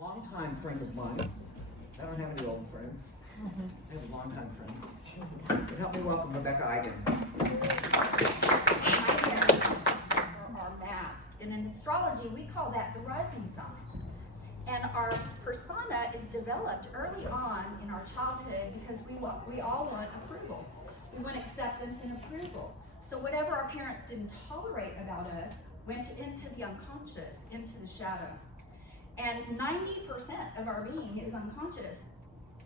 longtime friend of mine. I don't have any old friends. I have longtime friends. But help me welcome Rebeca Eigen. Our mask. And in astrology, we call that the rising sign. And our persona is developed early on in our childhood because we all want approval. We want acceptance and approval. So whatever our parents didn't tolerate about us went into the unconscious, into the shadow. And 90% of our being is unconscious.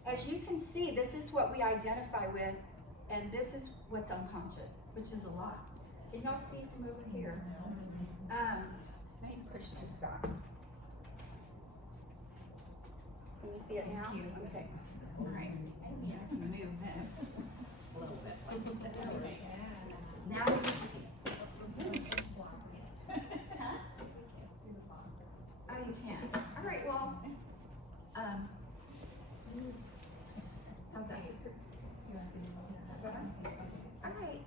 As you can see, this is what we identify with, and this is what's unconscious, which is a lot. Can y'all see from over here? Let me push this back. Can you see it now? Okay. All right. Yeah, I can move this a little bit. Now we can see. Huh? Oh, you can. All right. Well, how's that? All right.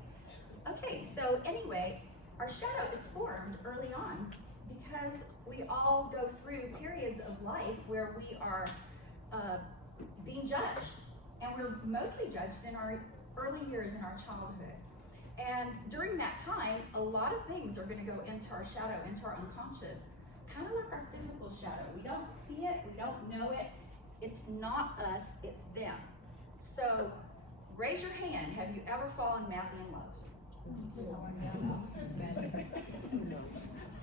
Okay. So anyway, our shadow is formed early on because we all go through periods of life where we are being judged, and we're mostly judged in our early years in our childhood. And during that time, a lot of things are going to go into our shadow, into our unconscious, kind of like our physical shadow. We don't see it, we don't know it. It's not us, it's them. So raise your hand. Have you ever fallen madly in love?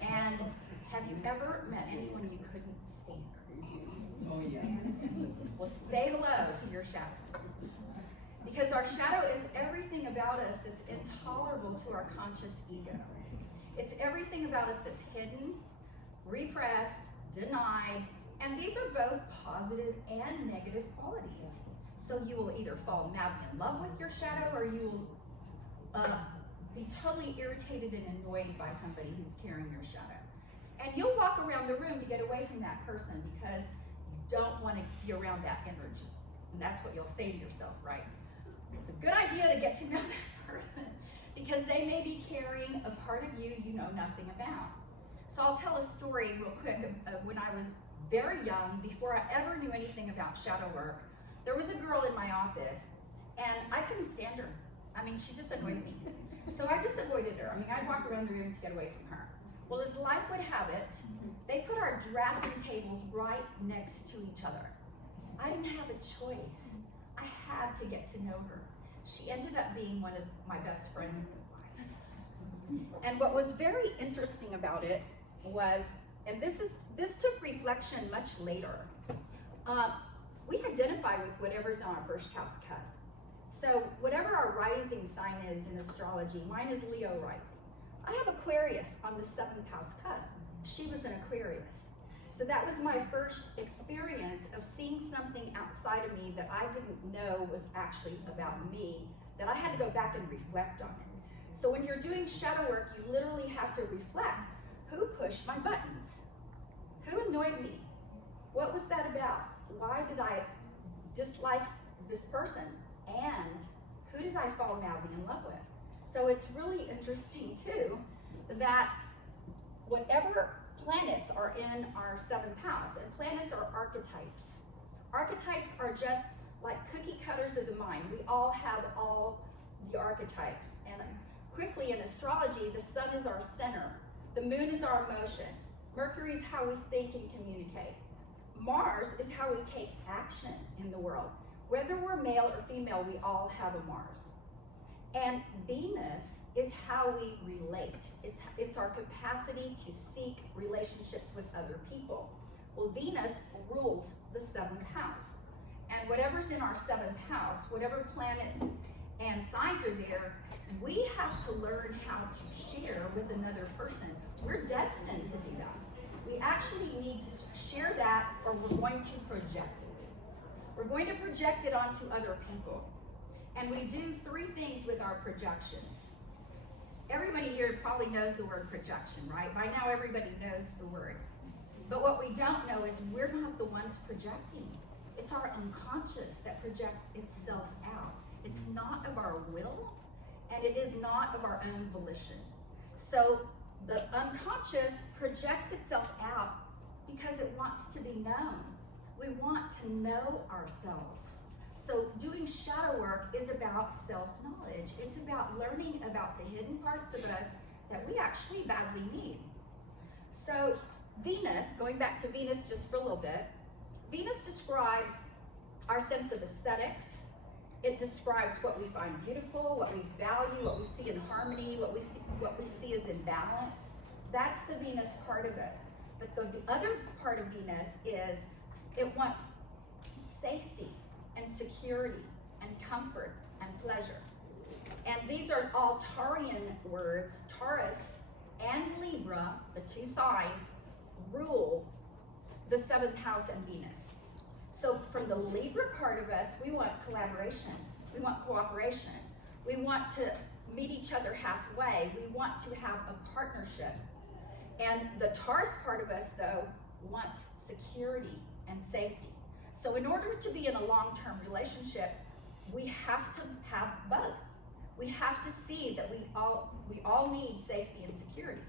And have you ever met anyone you couldn't stand? Oh, yeah. Well, say hello to your shadow. Because our shadow is everything about us that's intolerable to our conscious ego. It's everything about us that's hidden, repressed, denied, and these are both positive and negative qualities. So you will either fall madly in love with your shadow, or you will be totally irritated and annoyed by somebody who's carrying your shadow. And you'll walk around the room to get away from that person because you don't want to be around that energy. And that's what you'll say to yourself, right? It's a good idea to get to know that person because they may be carrying a part of you you know nothing about. So I'll tell a story real quick of when I was very young, before I ever knew anything about shadow work. There was a girl in my office, and I couldn't stand her. I mean, she just annoyed me. So I just avoided her. I mean, I'd walk around the room to get away from her. Well, as life would have it, they put our drafting tables right next to each other. I didn't have a choice. I had to get to know her. She ended up being one of my best friends in life. And what was very interesting about it was, and this took reflection much later, we identify with whatever's on our first house cusp. So whatever our rising sign is in astrology, mine is Leo rising. I have Aquarius on the 7th house cusp. She was an Aquarius. So that was my first experience of seeing something outside of me that I didn't know was actually about me, that I had to go back and reflect on it. So when you're doing shadow work, you literally have to reflect. Who pushed my buttons? Who annoyed me? What was that about? Why did I dislike this person? And who did I fall madly in love with? So it's really interesting too that whatever planets are in our 7th house, and planets are archetypes. Archetypes are just like cookie cutters of the mind. We all have all the archetypes. And quickly in astrology, the sun is our center. The moon is our emotions. Mercury is how we think and communicate. Mars is how we take action in the world. Whether we're male or female, we all have a Mars. And Venus is how we relate. It's our capacity to seek relationships with other people. Well, Venus rules the 7th house. And whatever's in our 7th house, whatever planets and signs are there, we have to learn how to share with another person. We're destined to do that. We actually need to share that, or we're going to project it. We're going to project it onto other people. And we do 3 things with our projections. Everybody here probably knows the word projection, right? By now everybody knows the word. But what we don't know is we're not the ones projecting. It's our unconscious that projects itself out. It's not of our will, and it is not of our own volition. So the unconscious projects itself out because it wants to be known. We want to know ourselves. So doing shadow work is about self-knowledge. It's about learning about the hidden parts of us that we actually badly need. So Venus, going back to Venus just for a little bit, Venus describes our sense of aesthetics. It describes what we find beautiful, what we value, what we see in harmony, what we see as in balance. That's the Venus part of us. But the other part of Venus is it wants safety and security and comfort and pleasure. And these are all Taurian words. Taurus and Libra, the two signs, rule the 7th house and Venus. So from the Libra part of us, we want collaboration. We want cooperation. We want to meet each other halfway. We want to have a partnership. And the Taurus part of us, though, wants security and safety. So in order to be in a long-term relationship, we have to have both. We have to see that we all need safety and security.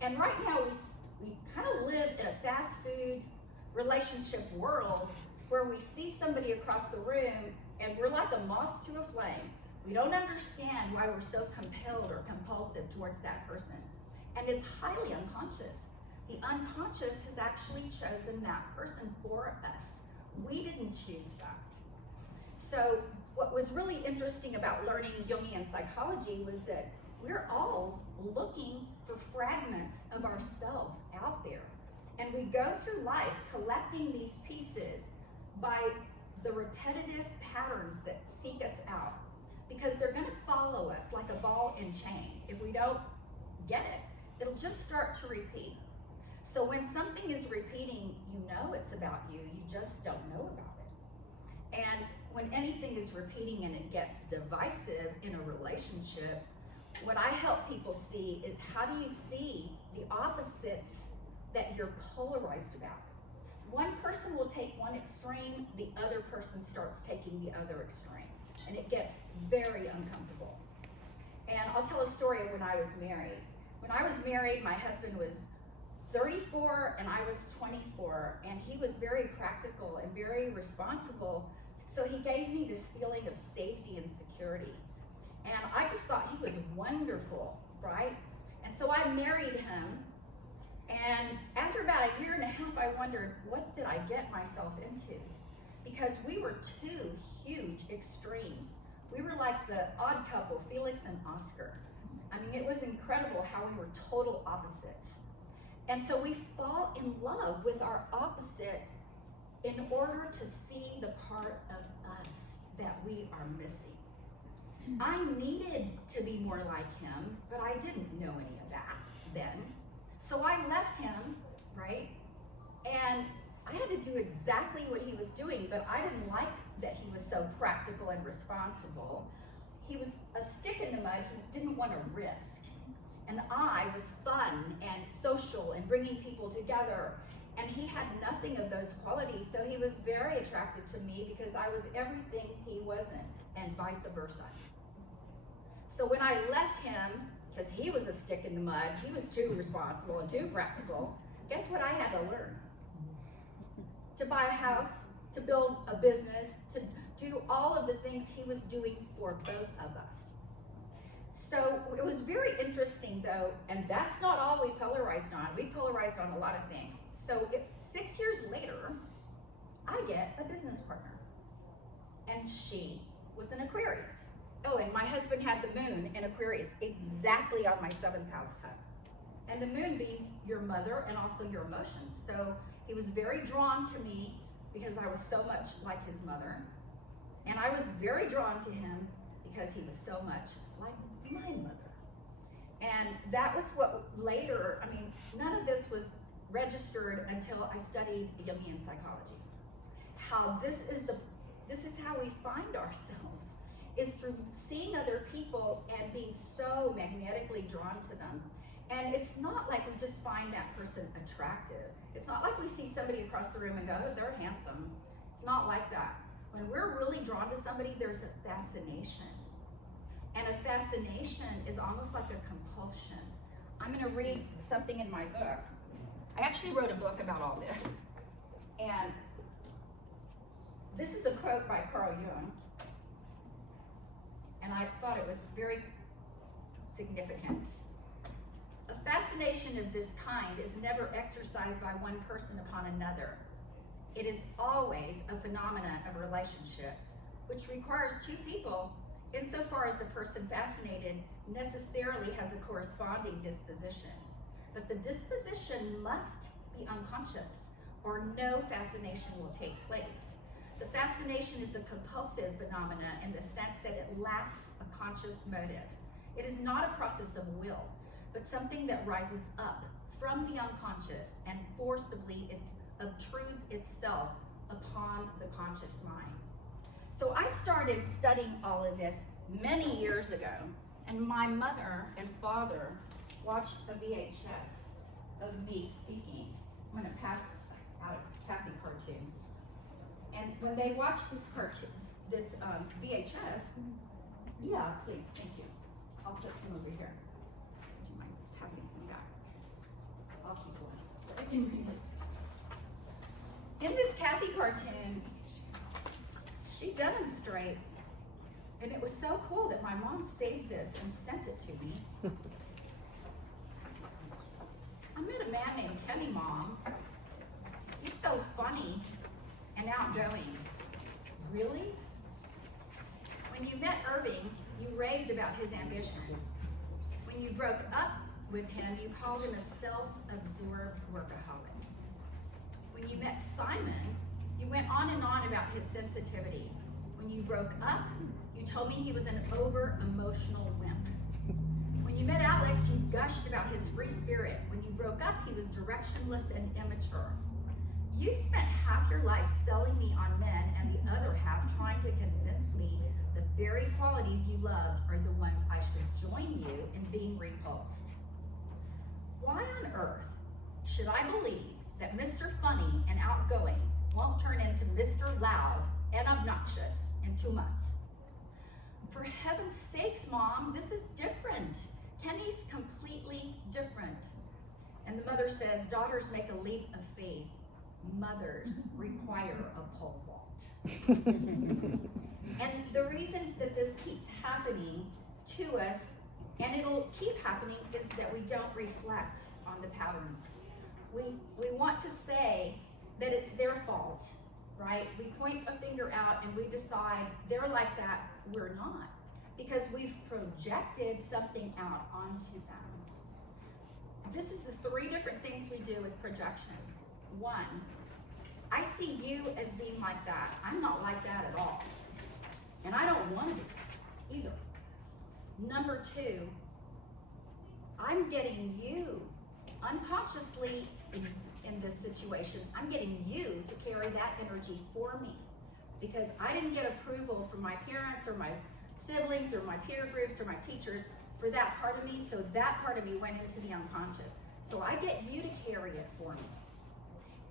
And right now we kind of live in a fast food relationship world where we see somebody across the room and we're like a moth to a flame. We don't understand why we're so compelled or compulsive towards that person. And it's highly unconscious. The unconscious has actually chosen that person for us. We didn't choose that. So what was really interesting about learning Jungian psychology was that we're all looking for fragments of ourselves out there. And we go through life collecting these pieces by the repetitive patterns that seek us out, because they're going to follow us like a ball and chain. If we don't get it, it'll just start to repeat. So when something is repeating, you know it's about you, you just don't know about it. And when anything is repeating and it gets divisive in a relationship, what I help people see is, how do you see the opposites that you're polarized about? One person will take one extreme, the other person starts taking the other extreme, and it gets very uncomfortable. And I'll tell a story of when I was married. When I was married, my husband was 34 and I was 24, and he was very practical and very responsible. So he gave me this feeling of safety and security. And I just thought he was wonderful, right? And so I married him. And after about a year and a half, I wondered, what did I get myself into? Because we were two huge extremes. We were like the odd couple, Felix and Oscar. I mean, it was incredible how we were total opposites. And so we fall in love with our opposite in order to see the part of us that we are missing. I needed to be more like him, but I didn't know any of that then. So I left him, right? And I had to do exactly what he was doing, but I didn't like that he was so practical and responsible. He was a stick in the mud he didn't want to risk. And I was fun and social and bringing people together. And he had nothing of those qualities, so he was very attracted to me because I was everything he wasn't, and vice versa. So when I left him, because he was a stick in the mud, he was too responsible and too practical, guess what I had to learn? To buy a house, to build a business, to do all of the things he was doing for both of us. So it was very interesting though, and that's not all we polarized on. We polarized on a lot of things. So 6 years later, I get a business partner, and she was an Aquarius. Oh, and my husband had the moon in Aquarius, exactly on my 7th house cusp. And the moon being your mother and also your emotions. So he was very drawn to me because I was so much like his mother. And I was very drawn to him because he was so much like my mother. And that was what later, I mean, none of this was registered until I studied Jungian psychology. How this is how we find ourselves, is through seeing other people and being so magnetically drawn to them. And it's not like we just find that person attractive. It's not like we see somebody across the room and go, oh, they're handsome. It's not like that. When we're really drawn to somebody, there's a fascination. And a fascination is almost like a compulsion. I'm gonna read something in my book. I actually wrote a book about all this. And this is a quote by Carl Jung. And I thought it was very significant. A fascination of this kind is never exercised by one person upon another. It is always a phenomenon of relationships, which requires two people insofar as the person fascinated necessarily has a corresponding disposition. But the disposition must be unconscious, or no fascination will take place. The fascination is a compulsive phenomenon in the sense that it lacks a conscious motive. It is not a process of will, but something that rises up from the unconscious and forcibly obtrudes itself upon the conscious mind. So I started studying all of this many years ago, and my mother and father watched a VHS of me speaking. I'm going to pass out a Kathy cartoon. And when they watched this cartoon, this VHS, yeah, please, thank you. I'll put some over here. Would you mind passing some back? I'll keep one. I can read it. In this Kathy cartoon, she demonstrates, and it was so cool that my mom saved this and sent it to me. I met a man named Kenny, Mom. He's so funny and outgoing. Really? When you met Irving, you raved about his ambition. When you broke up with him, you called him a self-absorbed workaholic. When you met Simon, you went on and on about his sensitivity. When you broke up, you told me he was an over-emotional wimp. When you met Alex, you gushed about his free spirit. When you broke up, he was directionless and immature. You spent half your life selling me on men and the other half trying to convince me the very qualities you loved are the ones I should join you in being repulsed. Why on earth should I believe that Mr. Funny and outgoing won't turn into Mr. Loud and obnoxious in 2 months? For heaven's sakes, Mom, this is different. Kenny's completely different. And the mother says, daughters make a leap of faith. Mothers require a pole vault. And the reason that this keeps happening to us, and it'll keep happening, is that we don't reflect on the patterns. We want to say that it's their fault, right? We point a finger out and we decide they're like that, we're not. Because we've projected something out onto them. This is the 3 different things we do with projection. 1, I see you as being like that. I'm not like that at all. And I don't want to be either. Number 2, I'm getting you unconsciously in this situation. I'm getting you to carry that energy for me. Because I didn't get approval from my parents or my siblings or my peer groups or my teachers for that part of me, so that part of me went into the unconscious. So I get you to carry it for me.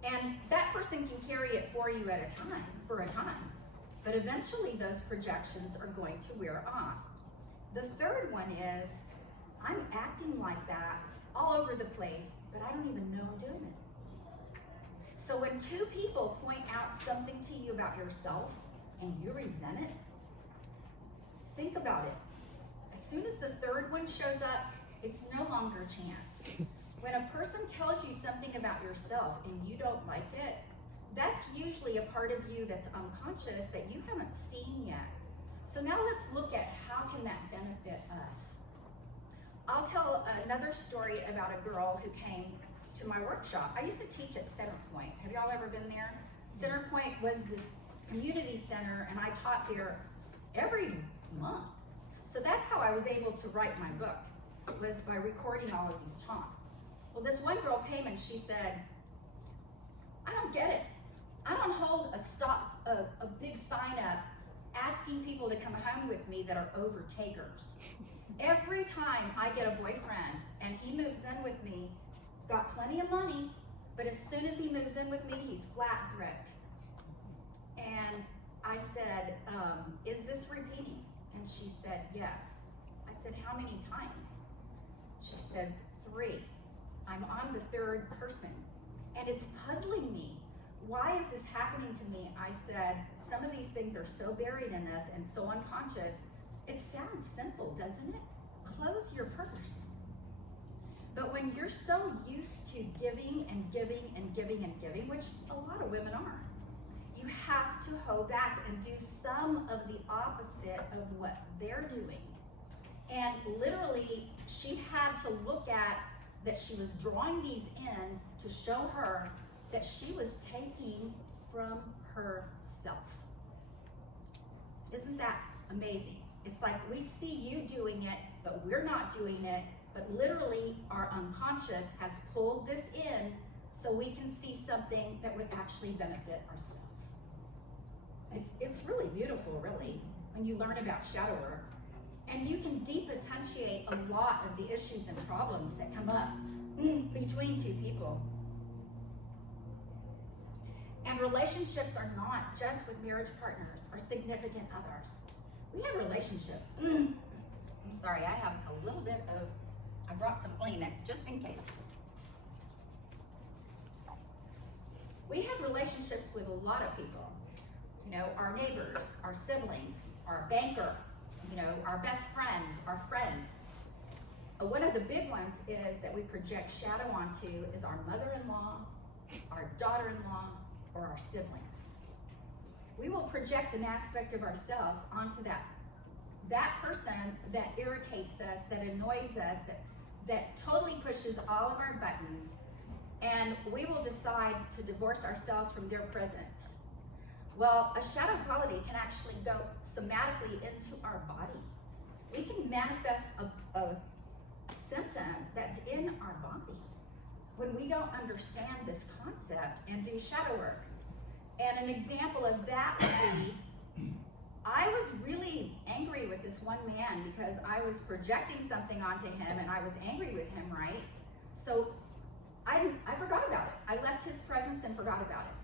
And that person can carry it for you at a time, for a time. But eventually those projections are going to wear off. The 3rd one is, I'm acting like that all over the place, but I don't even know I'm doing it. So when 2 people point out something to you about yourself and you resent it, think about it. As soon as the 3rd one shows up, it's no longer a chance. When a person tells you something about yourself and you don't like it, that's usually a part of you that's unconscious that you haven't seen yet. So now let's look at how can that benefit us. I'll tell another story about a girl who came to my workshop. I used to teach at Centerpoint. Have y'all ever been there? Centerpoint was this community center, and I taught there every month. So that's how I was able to write my book, was by recording all of these talks. Well, this one girl came and she said, I don't get it. I don't hold a big sign up asking people to come home with me that are overtakers. Every time I get a boyfriend and he moves in with me, he's got plenty of money, but as soon as he moves in with me, he's flat brick. And I said, is this repeating? And she said, yes. I said, how many times? She said, 3. I'm on the 3rd person. And it's puzzling me. Why is this happening to me? I said, some of these things are so buried in us and so unconscious. It sounds simple, doesn't it? Close your purse. But when you're so used to giving and giving and giving and giving, which a lot of women are, you have to hold back and do some of the opposite of what they're doing. And literally, she had to look at that she was drawing these in to show her that she was taking from herself. Isn't that amazing? It's like we see you doing it, but we're not doing it, but literally our unconscious has pulled this in so we can see something that would actually benefit ourselves. It's really beautiful, really, when you learn about shadow work. And you can depotentiate a lot of the issues and problems that come up between two people. And relationships are not just with marriage partners or significant others. We have relationships. I'm sorry, I have a little bit of, I brought some Kleenex just in case. We have relationships with a lot of people. You know, our neighbors, our siblings, our banker, you know, our best friend, our friends. One of the big ones is that we project shadow onto is our mother-in-law, our daughter-in-law, or our siblings. We will project an aspect of ourselves onto that person that irritates us, that annoys us, that totally pushes all of our buttons, and we will decide to divorce ourselves from their presence. Well, a shadow quality can actually go somatically into our body. We can manifest a symptom that's in our body when we don't understand this concept and do shadow work. And an example of that would be, I was really angry with this one man because I was projecting something onto him and I was angry with him, right? So I forgot about it. I left his presence and forgot about it.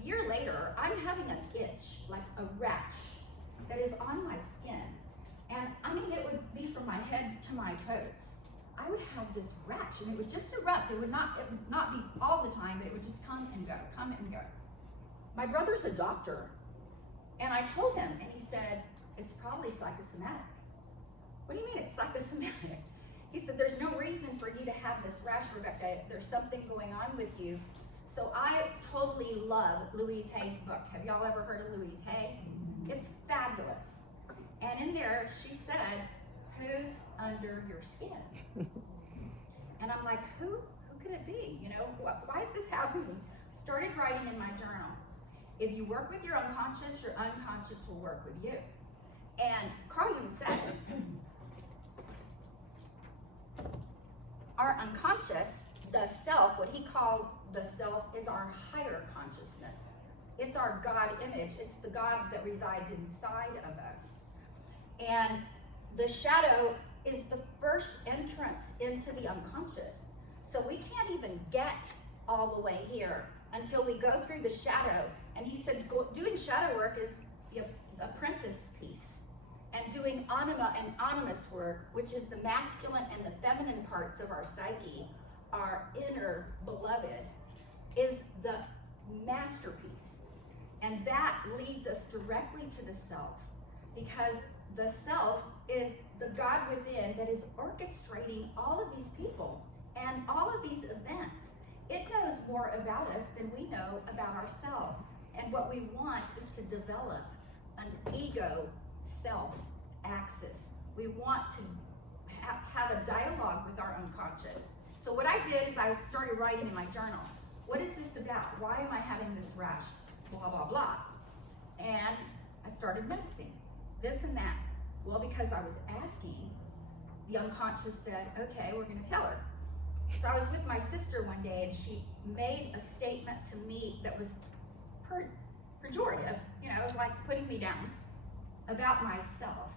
A year later, I'm having an itch, like a rash, that is on my skin. And I mean, it would be from my head to my toes. I would have this rash and it would just erupt. It would not be all the time, but it would just come and go, come and go. My brother's a doctor. And I told him, and he said, it's probably psychosomatic. What do you mean it's psychosomatic? He said, there's no reason for you to have this rash, Rebecca. There's something going on with you. So I totally love Louise Hay's book. Have y'all ever heard of Louise Hay? It's fabulous. And in there, she said, who's under your skin? And I'm like, who could it be? You know, why is this happening? Started writing in my journal. If you work with your unconscious will work with you. And Carl Jung said, our unconscious, the self, what he called the self, is our higher consciousness. It's our God image. It's the God that resides inside of us. And the shadow is the first entrance into the unconscious. So we can't even get all the way here until we go through the shadow. And he said doing shadow work is the apprentice piece. And doing anima and animus work, which is the masculine and the feminine parts of our psyche, our inner beloved, is the masterpiece. And that leads us directly to the self, because the self is the God within that is orchestrating all of these people and all of these events. It knows more about us than we know about ourselves. And what we want is to develop an ego self axis. We want to have a dialogue with our unconscious. So what I did is I started writing in my journal. What is this about? Why am I having this rash? Blah, blah, blah. And I started noticing this and that. Well, because I was asking, the unconscious said, okay, we're going to tell her. So I was with my sister one day and she made a statement to me that was pejorative, you know, it was like putting me down about myself.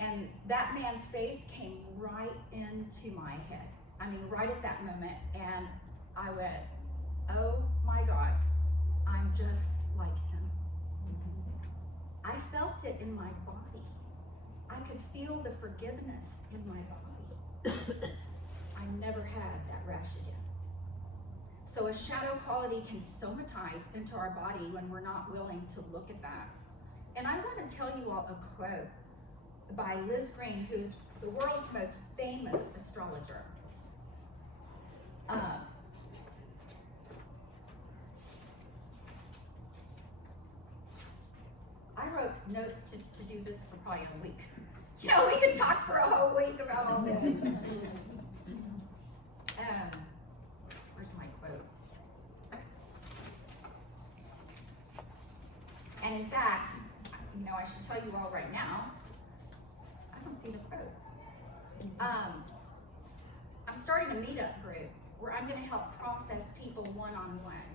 And that man's face came right into my head. I mean, right at that moment. And I went, oh my God, I'm just like him. I felt it in my body. I could feel the forgiveness in my body. I never had that rash again. So a shadow quality can somatize into our body when we're not willing to look at that. And I want to tell you all a quote by Liz Green, who's the world's most famous astrologer. I wrote notes to do this for probably a week. You know, we could talk for a whole week about all this. Where's my quote? And in fact, you know, I should tell you all right now, I don't see the quote. I'm starting a meetup group where I'm going to help process people one-on-one.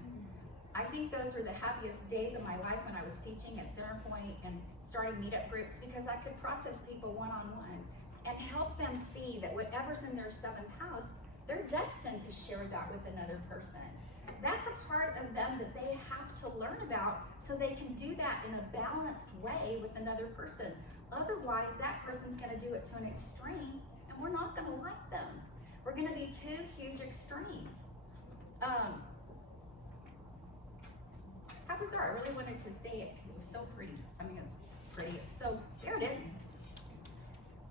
I think those were the happiest days of my life when I was teaching at Centerpoint and starting meetup groups, because I could process people one-on-one and help them see that whatever's in their 7th house, they're destined to share that with another person. That's a part of them that they have to learn about so they can do that in a balanced way with another person. Otherwise, that person's going to do it to an extreme, and we're not going to like them. We're going to be two huge extremes. How bizarre. I really wanted to say it because it was so pretty. I mean, it's pretty. It's so, there it is.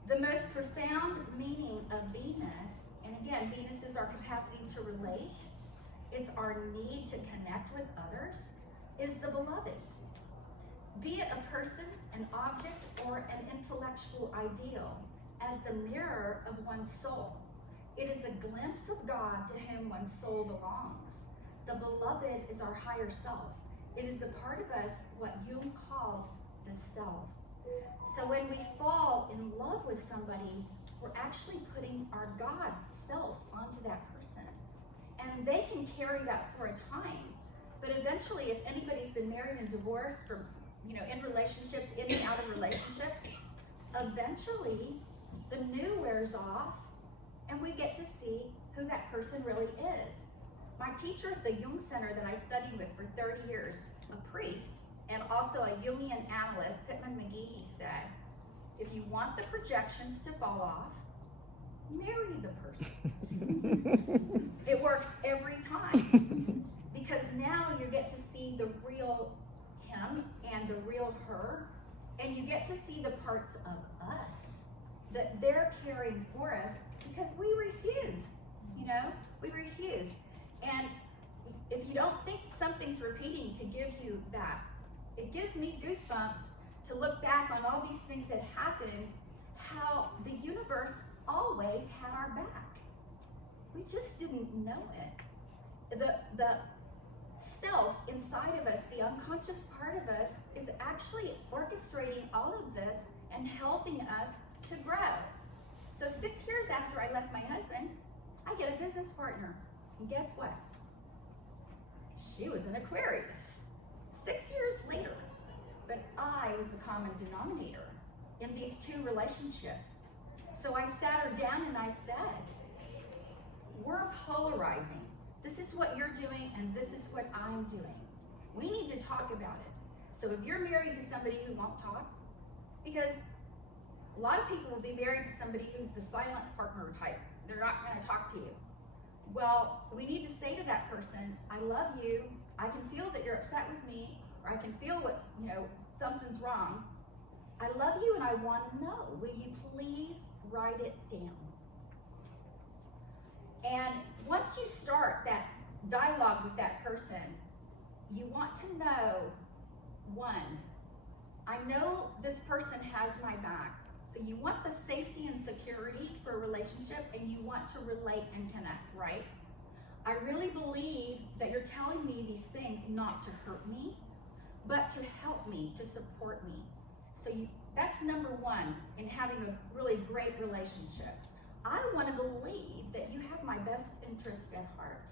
The most profound meaning of Venus, and again, Venus is our capacity to relate. It's our need to connect with others, is the beloved. Be it a person, an object, or an intellectual ideal, as the mirror of one's soul. It is a glimpse of God to whom one's soul belongs. The beloved is our higher self. It is the part of us what Jung called the self. So when we fall in love with somebody, we're actually putting our God self onto that person. And they can carry that for a time. But eventually, if anybody's been married and divorced, or you know, in relationships, in and out of relationships, eventually the new wears off and we get to see who that person really is. My teacher at the Jung Center that I studied with for 30 years, a priest, and also a Jungian analyst, Pittman McGee, said, if you want the projections to fall off, marry the person. It works every time. Because now you get to see the real him and the real her, and you get to see the parts of us that they're carrying for us, because we refuse, you know, we refuse. And if you don't think something's repeating to give you that, it gives me goosebumps to look back on all these things that happened, how the universe always had our back. We just didn't know it. The self inside of us, the unconscious part of us, is actually orchestrating all of this and helping us to grow. So 6 years after I left my husband, I get a business partner. And guess what? She was an Aquarius. 6 years later, but I was the common denominator in these two relationships. So I sat her down and I said, we're polarizing. This is what you're doing and this is what I'm doing. We need to talk about it. So if you're married to somebody who won't talk, because a lot of people will be married to somebody who's the silent partner type. They're not going to talk to you. Well, we need to say to that person, I love you. I can feel that you're upset with me, or I can feel what's, you know, something's wrong. I love you and I want to know. Will you please write it down? And once you start that dialogue with that person, you want to know, one, I know this person has my back. So you want the safety and security for a relationship, and you want to relate and connect, right? I really believe that you're telling me these things not to hurt me, but to help me, to support me. So that's number one in having a really great relationship. I want to believe that you have my best interest at heart.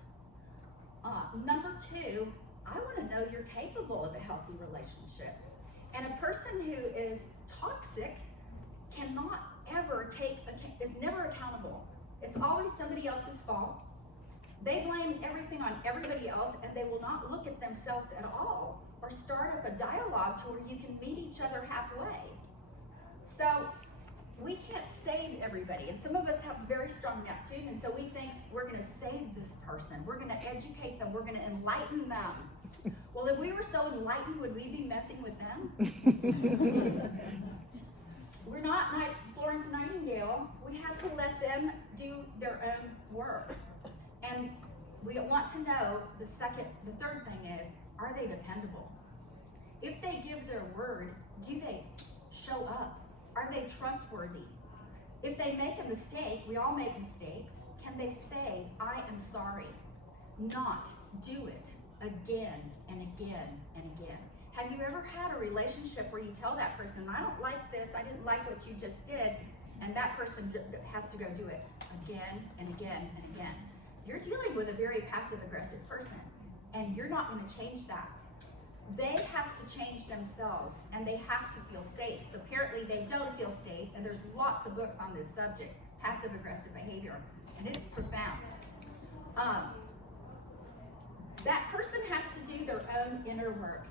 Number two, I want to know you're capable of a healthy relationship. And a person who is toxic cannot ever is never accountable. It's always somebody else's fault. They blame everything on everybody else, and they will not look at themselves at all or start up a dialogue to where you can meet each other halfway. So we can't save everybody. And some of us have very strong Neptune, and so we think we're going to save this person. We're going to educate them. We're going to enlighten them. Well, if we were so enlightened, would we be messing with them? We're not like Florence Nightingale. We have to let them do their own work. And we want to know the third thing is, are they dependable? If they give their word, do they show up? Are they trustworthy? If they make a mistake, we all make mistakes, can they say, I am sorry? Not do it again and again and again. Have you ever had a relationship where you tell that person, I don't like this, I didn't like what you just did, and that person has to go do it again and again and again? You're dealing with a very passive-aggressive person, and you're not going to change that. They have to change themselves, and they have to feel safe. So apparently they don't feel safe, and there's lots of books on this subject, passive-aggressive behavior, and it's profound. That person has to do their own inner work.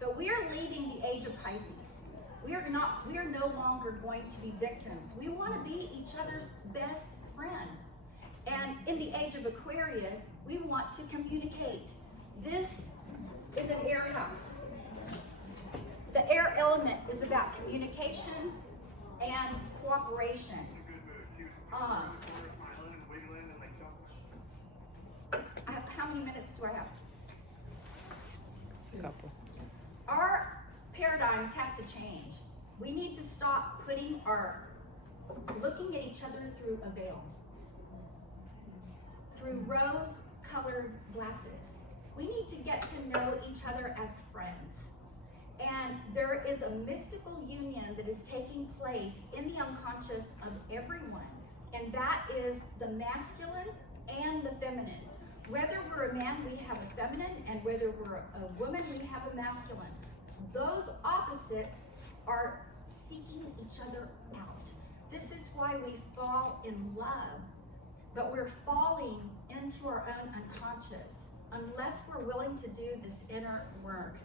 But we are leaving the age of Pisces. We are no longer going to be victims. We want to be each other's best friend. And in the age of Aquarius, we want to communicate. This is an air house. The air element is about communication and cooperation. How many minutes do I have? A couple. Our paradigms have to change. We need to stop looking at each other through a veil, through rose-colored glasses. We need to get to know each other as friends. And there is a mystical union that is taking place in the unconscious of everyone. And that is the masculine and the feminine. Whether we're a man, we have a feminine, and whether we're a woman, we have a masculine. Those opposites are seeking each other out. This is why we fall in love, but we're falling into our own unconscious unless we're willing to do this inner work.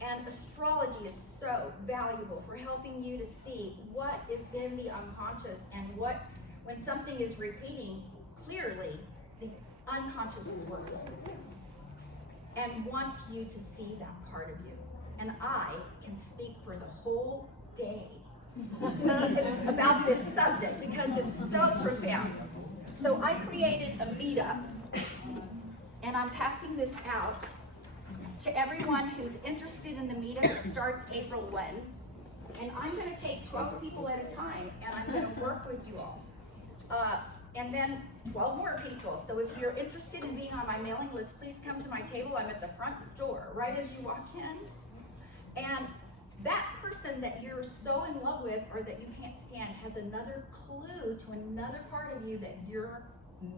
And astrology is so valuable for helping you to see what is in the unconscious, and when something is repeating, clearly the unconscious is working and wants you to see that part of you. And I can speak for the whole day about this subject because it's so profound. So I created a meetup, and I'm passing this out to everyone who's interested in the meetup. It starts April 1. And I'm going to take 12 people at a time, and I'm going to work with you all. And then 12 more people. So if you're interested in being on my mailing list, please come to my table. I'm at the front door, right as you walk in. And that person that you're so in love with or that you can't stand has another clue to another part of you that you're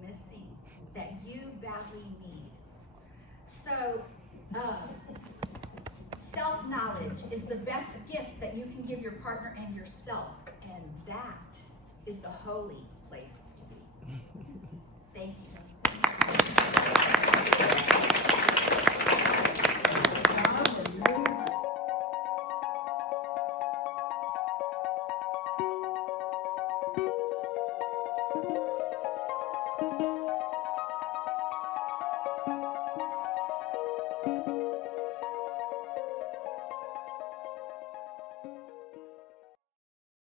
missing, that you badly need. So, self-knowledge is the best gift that you can give your partner and yourself. And that is the holy place